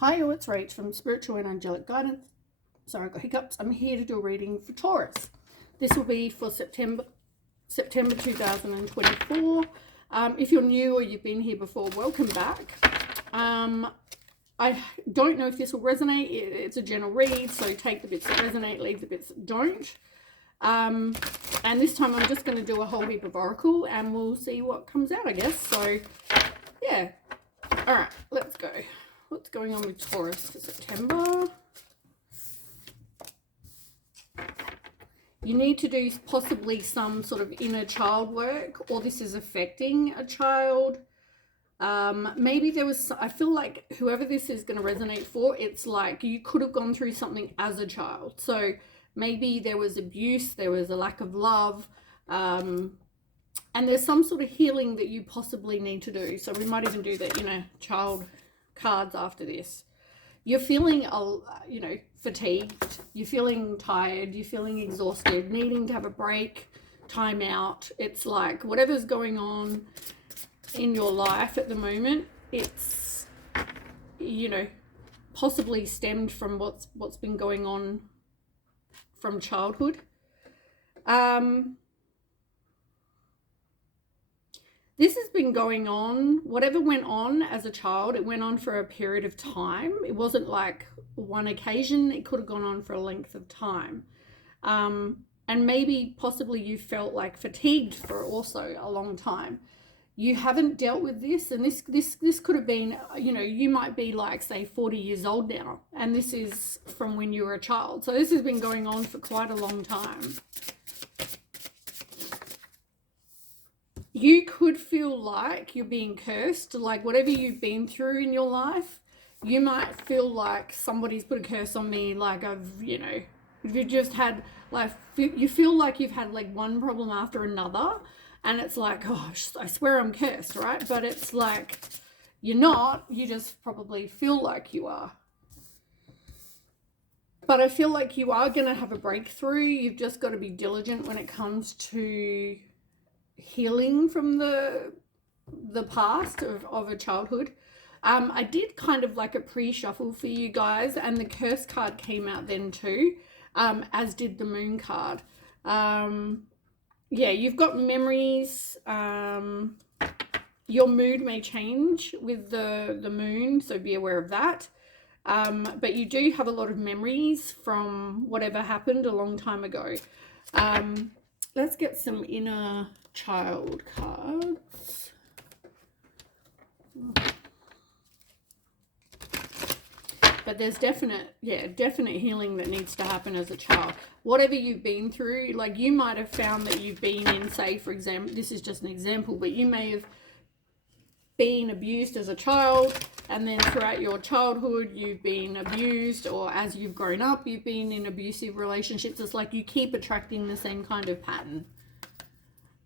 Hi, it's Rach from Spiritual and Angelic Guidance. Sorry, I got hiccups. I'm here to do a reading for Taurus. This will be for September 2024. If you're new or you've been here before, welcome back. I don't know if this will resonate. It's a general read, so take the bits that resonate, leave the bits that don't. And this time I'm just going to do a whole heap of oracle and we'll see what comes out, I guess. So, yeah. All right, let's go. What's going on with Taurus for September? You need to do possibly some sort of inner child work, or this is affecting a child. Maybe there was, I feel like whoever this is going to resonate for, it's like you could have gone through something as a child. So maybe there was abuse, there was a lack of love, and there's some sort of healing that you possibly need to do. So we might even do the, child cards after this. You're feeling, fatigued, you're feeling tired, you're feeling exhausted, needing to have a break, time out. It's like whatever's going on in your life at the moment, it's, possibly stemmed from what's been going on from childhood. This has been going on, whatever went on as a child, it went on for a period of time. It wasn't like one occasion, it could have gone on for a length of time. And maybe possibly you felt like fatigued for also a long time. You haven't dealt with this, and this could have been, you might be like, say, 40 years old now, and this is from when you were a child. So this has been going on for quite a long time. You could feel like you're being cursed, like whatever you've been through in your life, you might feel like somebody's put a curse on me, like if you just had, like, you feel like you've had like one problem after another, and it's like, oh, I swear I'm cursed, right? But it's like, you're not, you just probably feel like you are. But I feel like you are going to have a breakthrough. You've just got to be diligent when it comes to healing from the past of a childhood. I did kind of like a pre-shuffle for you guys, and the curse card came out then too, as did the moon card. Yeah, you've got memories. Your mood may change with the moon, so be aware of that. But you do have a lot of memories from whatever happened a long time ago. Let's get some inner child cards. But there's definite healing that needs to happen as a child. Whatever you've been through, like you might have found that you've been in, say, for example, this is just an example, but you may have been abused as a child, and then throughout your childhood you've been abused, or as you've grown up you've been in abusive relationships. It's like you keep attracting the same kind of pattern.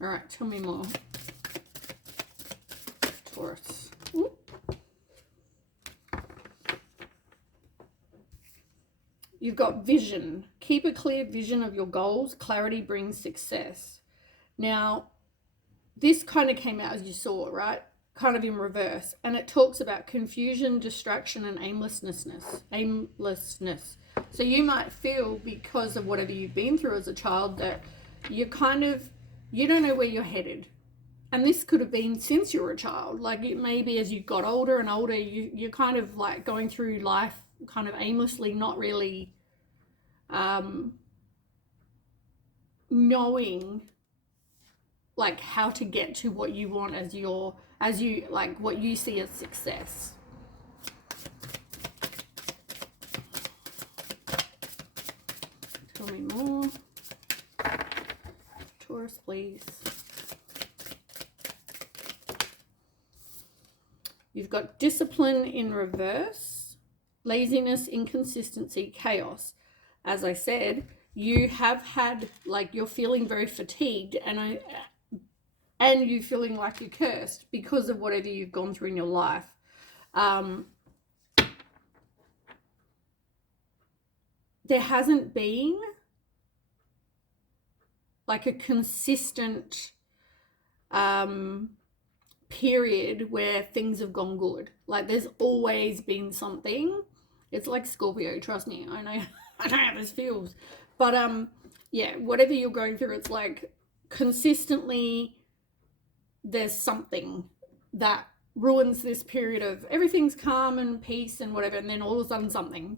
All right, tell me more. Taurus. Ooh. You've got vision. Keep a clear vision of your goals. Clarity brings success. Now, this kind of came out as you saw, right? Kind of in reverse. And it talks about confusion, distraction, and aimlessness. So you might feel, because of whatever you've been through as a child, that you don't know where you're headed. And this could have been since you were a child. Like it may be as you got older and older, you're kind of like going through life kind of aimlessly, not really knowing like how to get to what you want as you like what you see as success. Tell me more. Taurus, please. You've got discipline in reverse, laziness, inconsistency, chaos. As I said, you have had, like, you're feeling very fatigued, and you're feeling like you're cursed because of whatever you've gone through in your life. There hasn't been like a consistent period where things have gone good. Like there's always been something. It's like Scorpio, trust me. I know I know how this feels. But yeah, whatever you're going through, it's like consistently there's something that ruins this period of everything's calm and peace and whatever, and then all of a sudden something.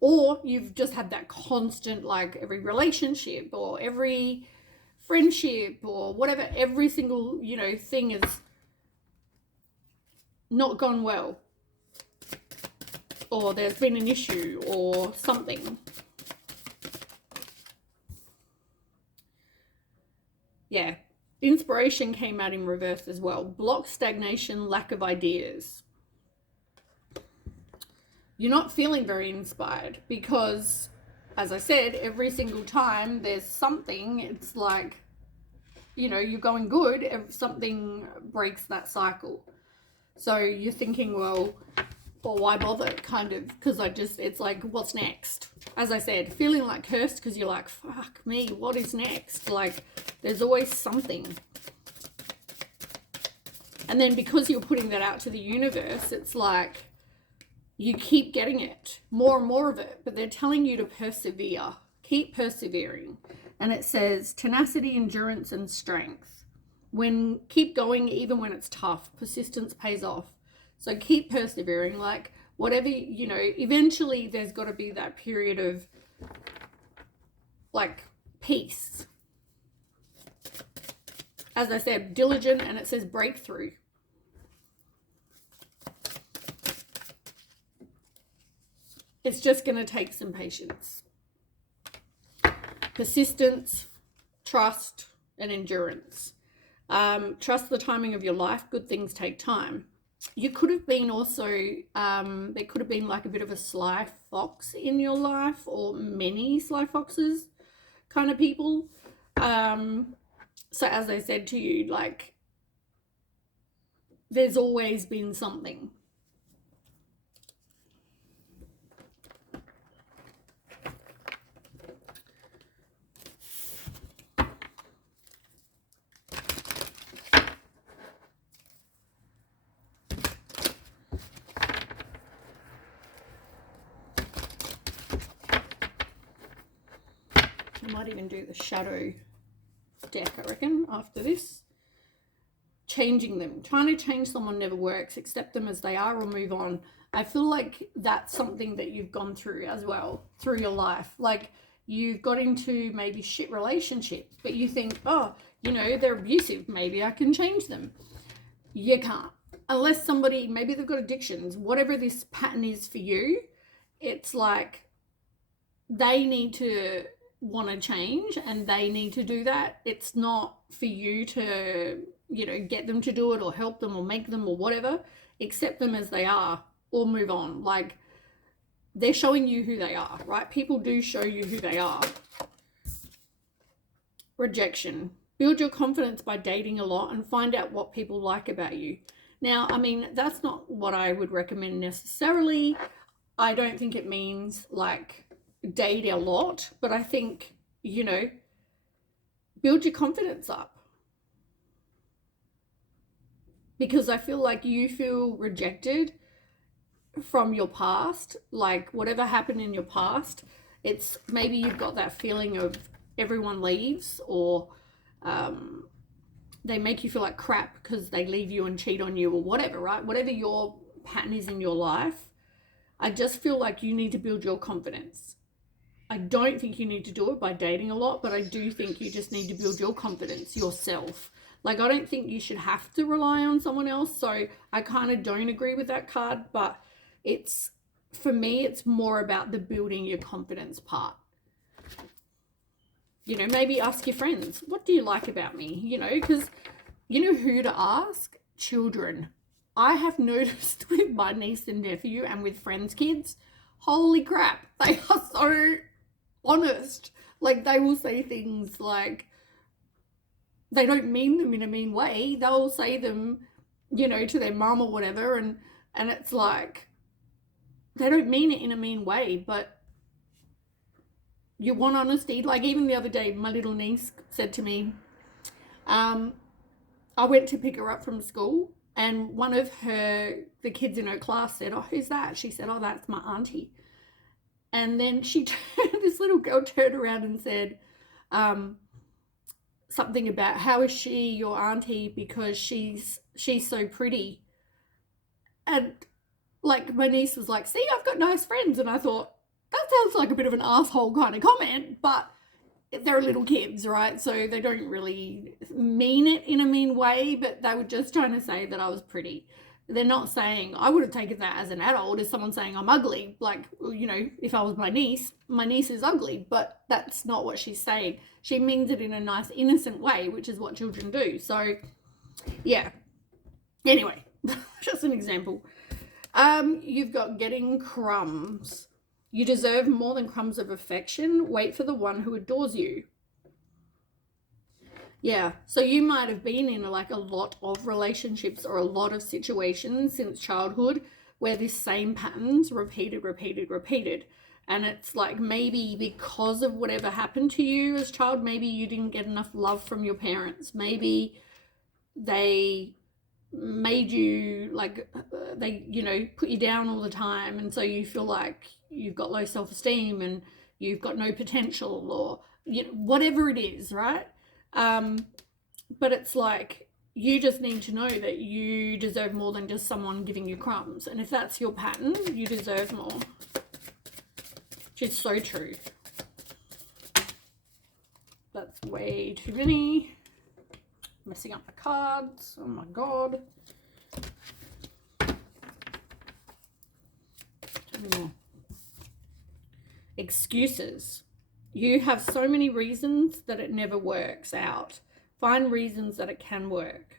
Or you've just had that constant, like every relationship or every friendship or whatever, every single, thing is not gone well. Or there's been an issue or something. Yeah. Inspiration came out in reverse as well. Block, stagnation, lack of ideas. You're not feeling very inspired because, as I said, every single time there's something, it's like, you're going good, something breaks that cycle. So you're thinking, well, why bother, kind of, because it's like, what's next? As I said, feeling like cursed because you're like, fuck me, what is next? Like, there's always something. And then because you're putting that out to the universe, it's like you keep getting it, more and more of it, but they're telling you to persevere. Keep persevering. And it says tenacity, endurance, and strength. Keep going even when it's tough. Persistence pays off. So keep persevering. Like whatever, eventually there's got to be that period of like peace. As I said, diligent, and it says breakthrough. It's just going to take some patience. Persistence, trust, and endurance. Trust the timing of your life. Good things take time. You could have been also, there could have been like a bit of a sly fox in your life, or many sly foxes kind of people. So as I said to you, like, there's always been something. I might even do the shadow deck, I reckon, after this. Changing them. Trying to change someone never works. Accept them as they are or move on. I feel like that's something that you've gone through as well, through your life. Like, you've got into maybe shit relationships, but you think, oh, they're abusive. Maybe I can change them. You can't. Unless somebody, maybe they've got addictions. Whatever this pattern is for you, it's like they need to want to change and they need to do that. It's not for you to, get them to do it or help them or make them or whatever. Accept them as they are or move on. Like, they're showing you who they are, right? People do show you who they are. Rejection. Build your confidence by dating a lot and find out what people like about you. Now, I mean, that's not what I would recommend necessarily. I don't think it means like date a lot, but I think, build your confidence up. Because I feel like you feel rejected from your past, like whatever happened in your past, it's maybe you've got that feeling of everyone leaves, or they make you feel like crap because they leave you and cheat on you or whatever, right? Whatever your pattern is in your life, I just feel like you need to build your confidence. I don't think you need to do it by dating a lot, but I do think you just need to build your confidence yourself. Like, I don't think you should have to rely on someone else. So I kind of don't agree with that card, but for me, it's more about the building your confidence part. Maybe ask your friends, what do you like about me? Because who to ask? Children. I have noticed with my niece and nephew and with friends' kids, holy crap, they are so honest. Like, they will say things like, they don't mean them in a mean way. They'll say them, to their mum or whatever, and it's like, they don't mean it in a mean way, but you want honesty. Like, even the other day, my little niece said to me, I went to pick her up from school, and one of the kids in her class said, "Oh, who's that?" She said, "Oh, that's my auntie." And then this little girl turned around and said, something about, how is she your auntie because she's so pretty. And like my niece was like, "See, I've got nice friends." And I thought, that sounds like a bit of an asshole kind of comment, but they're little kids, right? So they don't really mean it in a mean way, but they were just trying to say that I was pretty. They're not saying, I would have taken that as an adult as someone saying I'm ugly. Like, you know, if I was my niece is ugly, but that's not what she's saying. She means it in a nice, innocent way, which is what children do. So, yeah. Anyway, just an example. You've got getting crumbs. You deserve more than crumbs of affection. Wait for the one who adores you. Yeah, so you might have been in like a lot of relationships or a lot of situations since childhood where this same pattern's repeated. And it's like maybe because of whatever happened to you as a child, maybe you didn't get enough love from your parents. Maybe they made you like, they, you know, put you down all the time. And so you feel like you've got low self-esteem and you've got no potential, or, you know, whatever it is, right? But it's like, you just need to know that you deserve more than just someone giving you crumbs. And if that's your pattern, you deserve more. Which is so true. That's way too many. Messing up my cards. Oh my God. Excuses. You have so many reasons that it never works out. Find reasons that it can work.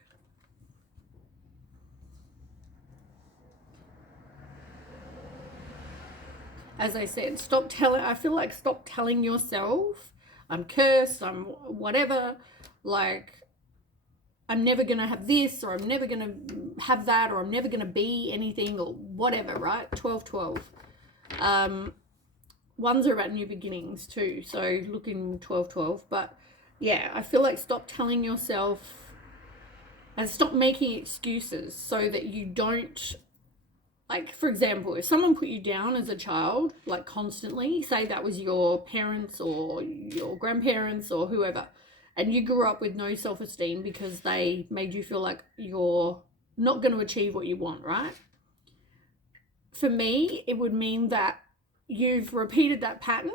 As I said, I feel like stop telling yourself, I'm cursed, I'm whatever, like, I'm never going to have this, or I'm never going to have that, or I'm never going to be anything, or whatever, right? 12-12. Ones are about new beginnings too, so look in 12-12. But yeah, I feel like stop telling yourself and stop making excuses so that you don't, like, for example, if someone put you down as a child, like constantly, say that was your parents or your grandparents or whoever, and you grew up with no self-esteem because they made you feel like you're not going to achieve what you want, right? For me, it would mean that you've repeated that pattern,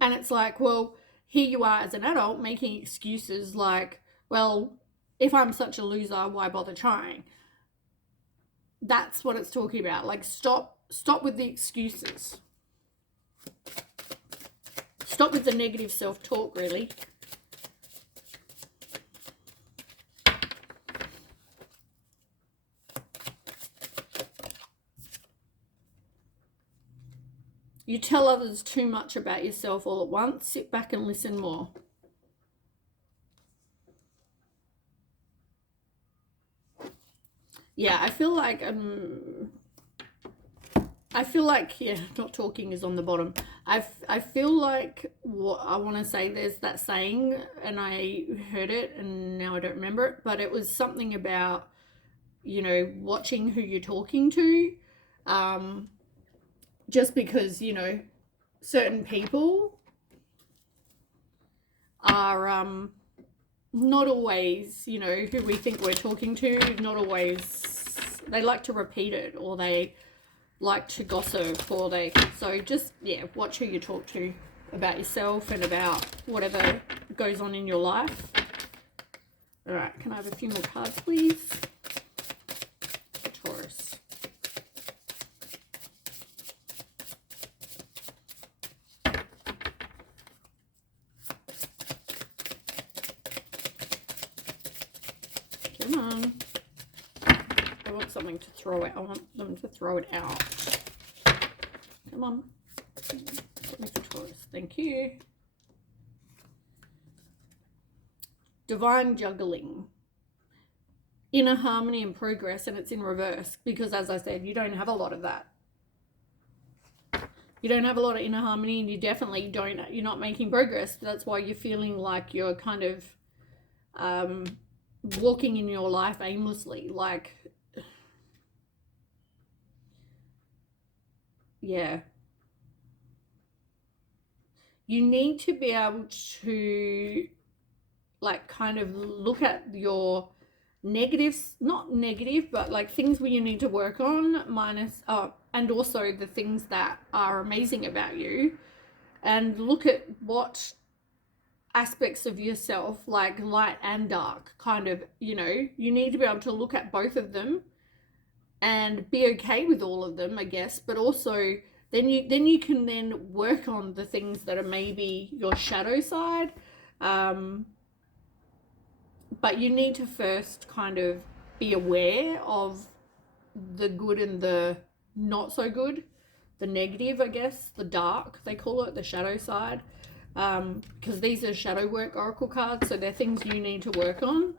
and it's like, well, here you are as an adult making excuses like, well, if I'm such a loser, why bother trying? That's what it's talking about. Like, stop with the excuses. Stop with the negative self-talk, really. You tell others too much about yourself all at once. Sit back and listen more. Yeah, I feel like yeah, not talking is on the bottom. I feel like what I want to say, there's that saying, and I heard it and now I don't remember it, but it was something about, you know, watching who you're talking to. Just because, you know, certain people are not always, you know, who we think we're talking to, not always, they like to repeat it, or they like to gossip, or so just, yeah, watch who you talk to about yourself and about whatever goes on in your life. All right, can I have a few more cards, please? Taurus. Come on. I want something to throw it. I want them to throw it out. Come on. Put me for Taurus. Thank you. Divine juggling. Inner harmony and progress, and it's in reverse because, as I said, you don't have a lot of that. You don't have a lot of inner harmony, and you definitely don't, you're not making progress. That's why you're feeling like you're kind of walking in your life aimlessly. Like, yeah. You need to be able to, like, kind of look at your negatives, not negative, but like things where you need to work on, minus, and also the things that are amazing about you, and look at what aspects of yourself, like light and dark, kind of, you know, you need to be able to look at both of them and be okay with all of them, I guess, but also then you can then work on the things that are maybe your shadow side. But you need to first kind of be aware of the good and the not so good, the negative, I guess, the dark, they call it, the shadow side. Because these are shadow work oracle cards, so they're things you need to work on.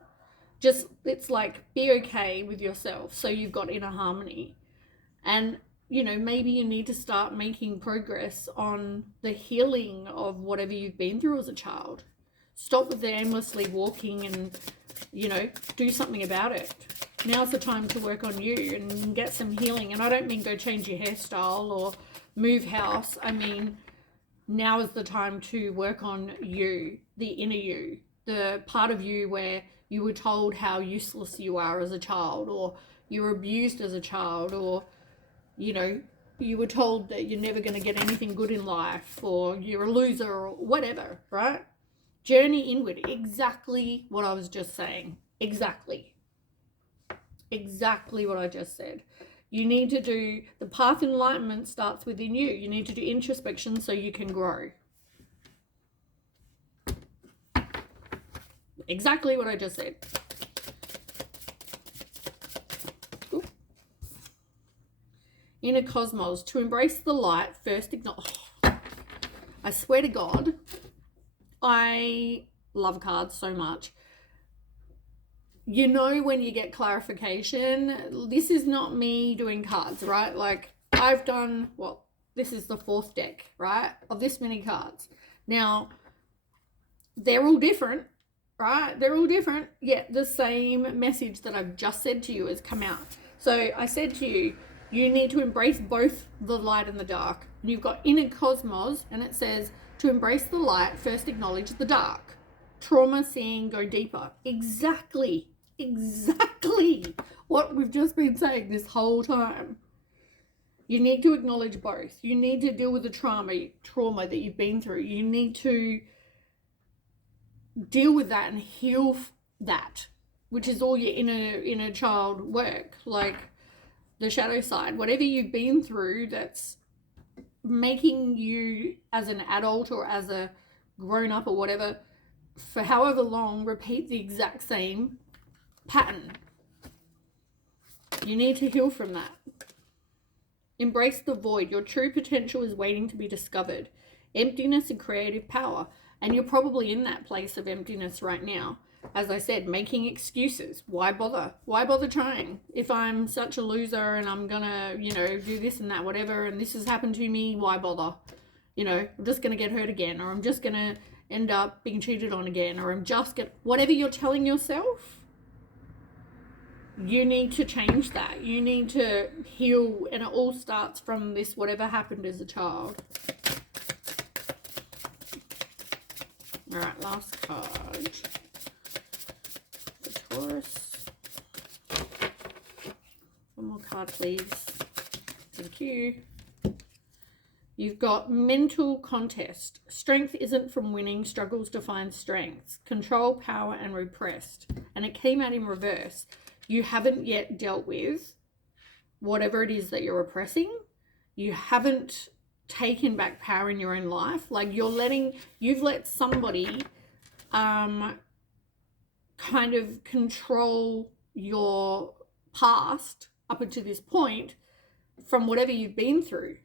Just, it's like, be okay with yourself so you've got inner harmony. And, you know, maybe you need to start making progress on the healing of whatever you've been through as a child. Stop with the aimlessly walking and, you know, do something about it. Now's the time to work on you and get some healing. And I don't mean go change your hairstyle or move house. I mean, now is the time to work on you, the inner you, the part of you where you were told how useless you are as a child, or you were abused as a child, or, you know, you were told that you're never going to get anything good in life, or you're a loser, or whatever, right? Journey inward. Exactly what I was just saying. Exactly what I just said. You need to do, the path enlightenment starts within you. You need to do introspection so you can grow. Exactly what I just said. Ooh. Inner cosmos. To embrace the light, first acknowledge. I swear to God, I love cards so much. You know, when you get clarification, this is not me doing cards, right? Like, I've done, well, this is the 4th deck, right, of this many cards. Now, they're all different, right? They're all different, yet the same message that I've just said to you has come out. So I said to you, you need to embrace both the light and the dark. And you've got inner cosmos, and it says, to embrace the light, first acknowledge the dark. Trauma, seeing, go deeper. Exactly what we've just been saying this whole time. You need to acknowledge both. You need to deal with the trauma that you've been through. You need to deal with that and heal that, which is all your inner child work, like the shadow side. Whatever you've been through that's making you, as an adult or as a grown up or whatever, for however long, repeat the exact same pattern. You need to heal from that. Embrace the void. Your true potential is waiting to be discovered. Emptiness and creative power. And you're probably in that place of emptiness right now. As I said, making excuses. Why bother? Why bother trying? If I'm such a loser and I'm gonna, you know, do this and that, whatever, and this has happened to me, why bother? You know, I'm just gonna get hurt again, or I'm just gonna end up being cheated on again, or I'm just gonna, whatever you're telling yourself, you need to change that. You need to heal, and it all starts from this, whatever happened as a child. All right, last card for Taurus. One more card, please. Thank you. You've got mental contest. Strength isn't from winning, struggles to find strengths. Control, power, and repressed. And it came out in reverse. You haven't yet dealt with whatever it is that you're oppressing. You haven't taken back power in your own life. Like, you've let somebody kind of control your past up until this point from whatever you've been through.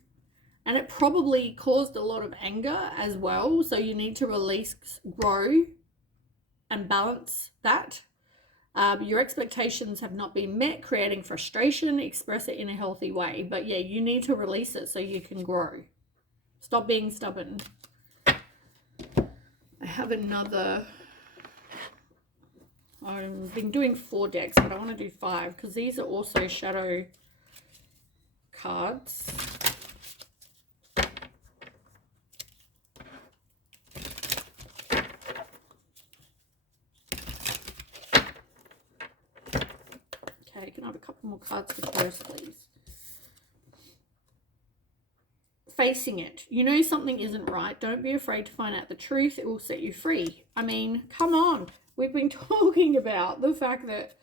And it probably caused a lot of anger as well. So you need to release, grow, and balance that. Your expectations have not been met, creating frustration. Express it in a healthy way. But yeah, you need to release it so you can grow. Stop being stubborn. I have another I've been doing 4 decks, but I want to do 5 because these are also shadow cards. Okay, can I have a couple more cards for Taurus, please? Facing it. You know something isn't right. Don't be afraid to find out the truth. It will set you free. I mean, come on. We've been talking about the fact that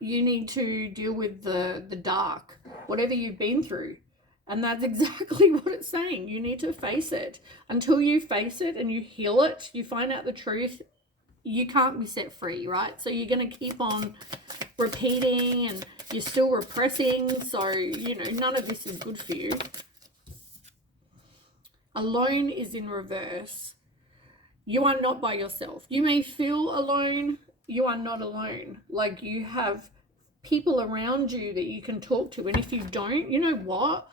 you need to deal with the dark, whatever you've been through. And that's exactly what it's saying. You need to face it. Until you face it and you heal it, you find out the truth, you can't be set free, right? So you're going to keep on repeating and you're still repressing. So, you know, none of this is good for you. Alone is in reverse. You are not by yourself. You may feel alone. You are not alone. Like, you have people around you that you can talk to. And if you don't, you know what?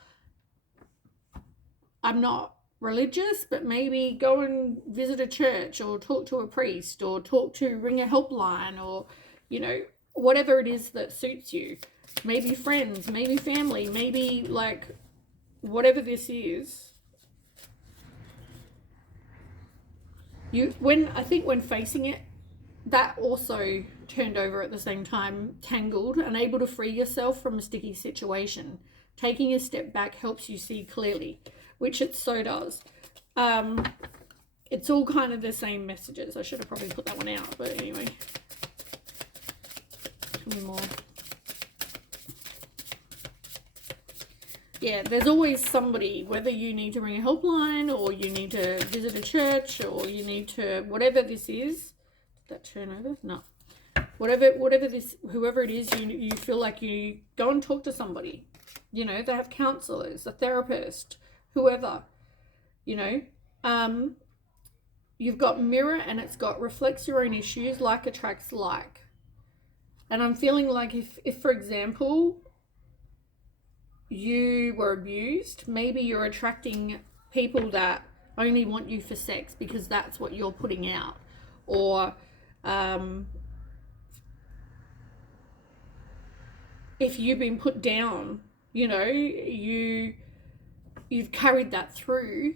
I'm not religious, but maybe go and visit a church or talk to a priest or ring a helpline or, you know, whatever it is that suits you. Maybe friends, maybe family, maybe like whatever this is. I think when facing it, that also turned over at the same time, tangled, unable to free yourself from a sticky situation. Taking a step back helps you see clearly, which it so does. It's all kind of the same messages. I should have probably put that one out, but anyway. Tell me more. Yeah, there's always somebody, whether you need to ring a helpline or you need to visit a church or you need to, whatever this is. Did that turn over? No. Whatever this, whoever it is, you feel like you go and talk to somebody. You know, they have counselors, a therapist, whoever, you know. You've got mirror and it's got reflects your own issues, like attracts like. And I'm feeling like if for example, you were abused, maybe you're attracting people that only want you for sex because that's what you're putting out. Or if you've been put down, you know, you've carried that through,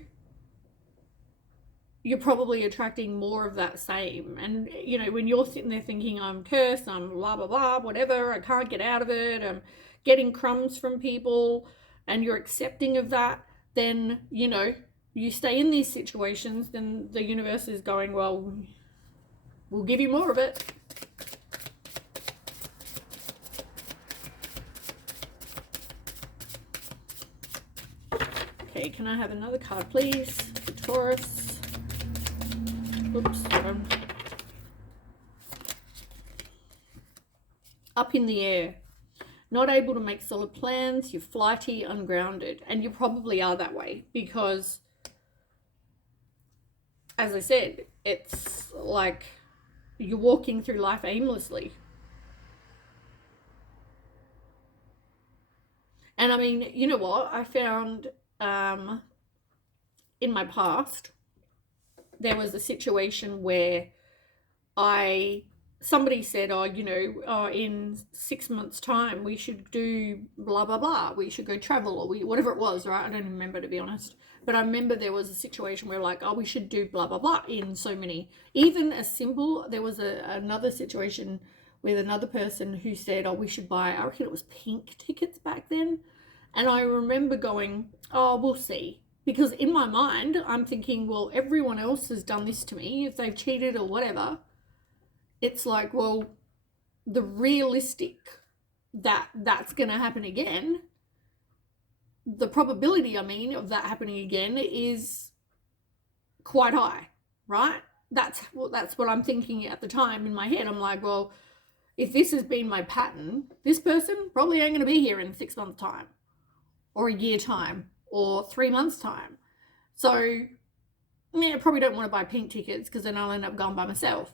you're probably attracting more of that same. And, you know, when you're sitting there thinking, I'm cursed, I'm blah, blah, blah, whatever, I can't get out of it, I'm getting crumbs from people, and you're accepting of that, then, you know, you stay in these situations, then the universe is going, well, we'll give you more of it. Okay, can I have another card, please, for Taurus? Oops. Up in the air. Not able to make solid plans. You're flighty, ungrounded. And you probably are that way because, as I said, it's like you're walking through life aimlessly. And I mean, you know what? I found in my past, there was a situation where somebody said, oh, you know, in 6 months' time, we should do blah, blah, blah. We should go travel or whatever it was, right? I don't remember, to be honest. But I remember there was a situation where like, oh, we should do blah, blah, blah in so many. Even as simple, there was another situation with another person who said, oh, we should buy, I reckon it was pink tickets back then. And I remember going, oh, we'll see. Because in my mind, I'm thinking, well, everyone else has done this to me. If they've cheated or whatever, it's like, well, the realistic that's going to happen again, the probability, I mean, of that happening again is quite high, right? That's what I'm thinking at the time in my head. I'm like, well, if this has been my pattern, this person probably ain't going to be here in 6 months' time or a year time or 3 months' time. So, yeah, I probably don't want to buy pink tickets because then I'll end up going by myself.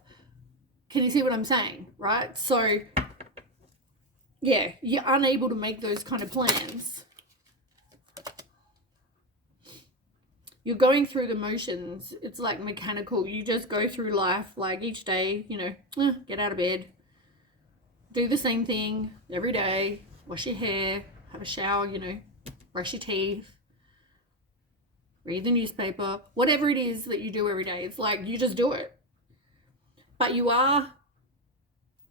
Can you see what I'm saying, right? So, yeah, you're unable to make those kind of plans. you're going through the motions. It's like mechanical. You just go through life, like each day, you know, get out of bed, do the same thing every day, wash your hair, have a shower, you know, brush your teeth, read the newspaper, whatever it is that you do every day. It's like you just do it. But you are,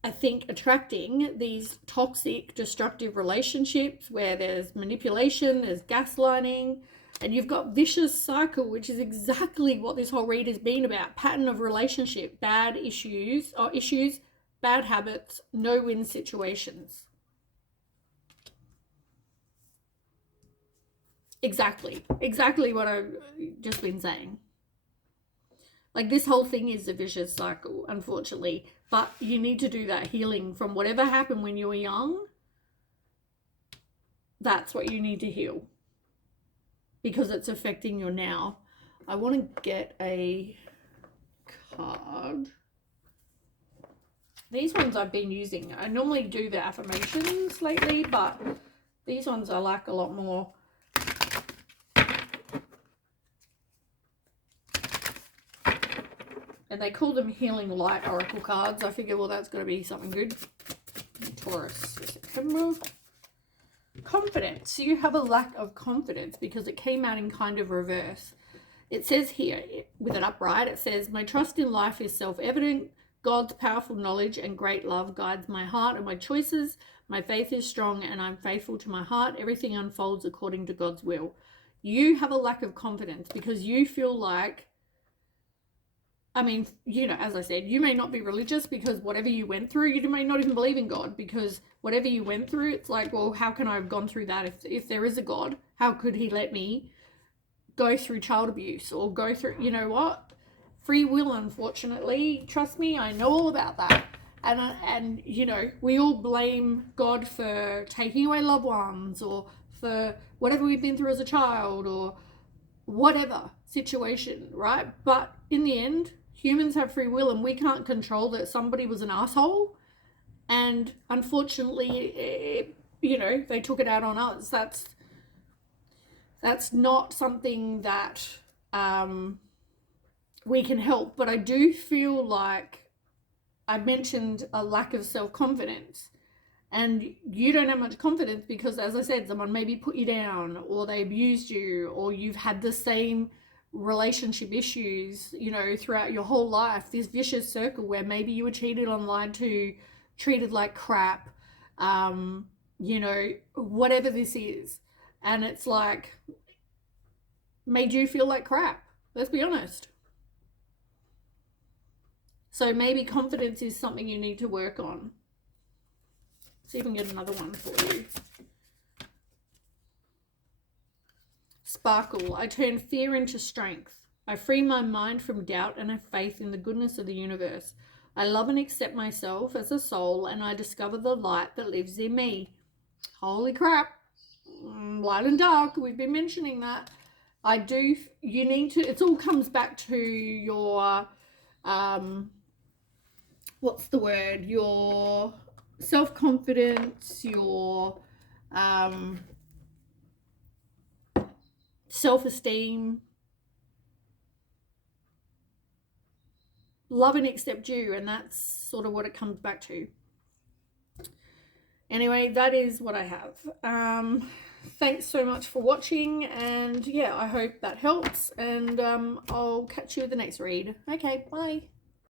I think, attracting these toxic, destructive relationships where there's manipulation, there's gaslighting, and you've got vicious cycle, which is exactly what this whole read has been about. Pattern of relationship, bad issues, bad habits, no-win situations. Exactly what I've just been saying. Like, this whole thing is a vicious cycle, unfortunately. But you need to do that healing from whatever happened when you were young. That's what you need to heal, because it's affecting your now. I want to get a card. These ones I've been using. I normally do the affirmations lately, but these ones I like a lot more. And they call them Healing Light Oracle cards. I figure, well, that's going to be something good. Taurus, September. Confidence. You have a lack of confidence because it came out in kind of reverse. It says here, with it upright, it says, my trust in life is self-evident. God's powerful knowledge and great love guides my heart and my choices. My faith is strong and I'm faithful to my heart. Everything unfolds according to God's will. You have a lack of confidence because you feel like, I mean, you know, as I said, you may not be religious because whatever you went through, you may not even believe in God, because whatever you went through, it's like, well, how can I have gone through that? If there is a God, how could he let me go through child abuse or go through, you know what? Free will, unfortunately. Trust me, I know all about that. And you know, we all blame God for taking away loved ones or for whatever we've been through as a child or whatever situation, right? But in the end, humans have free will and we can't control that somebody was an asshole. And unfortunately, you know, they took it out on us. That's not something that we can help. But I do feel like I mentioned a lack of self-confidence. And you don't have much confidence because, as I said, someone maybe put you down or they abused you or you've had the same relationship issues, you know, throughout your whole life. This vicious circle where maybe you were cheated on, lied to, treated like crap, you know, whatever this is. And it's like, made you feel like crap. Let's be honest. So maybe confidence is something you need to work on. See if we can get another one for you. Sparkle. I turn fear into strength. I free my mind from doubt and have faith in the goodness of the universe. I love and accept myself as a soul and I discover the light that lives in me. Holy crap. Light and dark. We've been mentioning that. You need to, it all comes back to your, what's the word? Your self-confidence, your self-esteem, love and accept you, and that's sort of what it comes back to. Anyway, that is what I have. Thanks so much for watching, and yeah, I hope that helps, and I'll catch you at the next read. Okay, bye.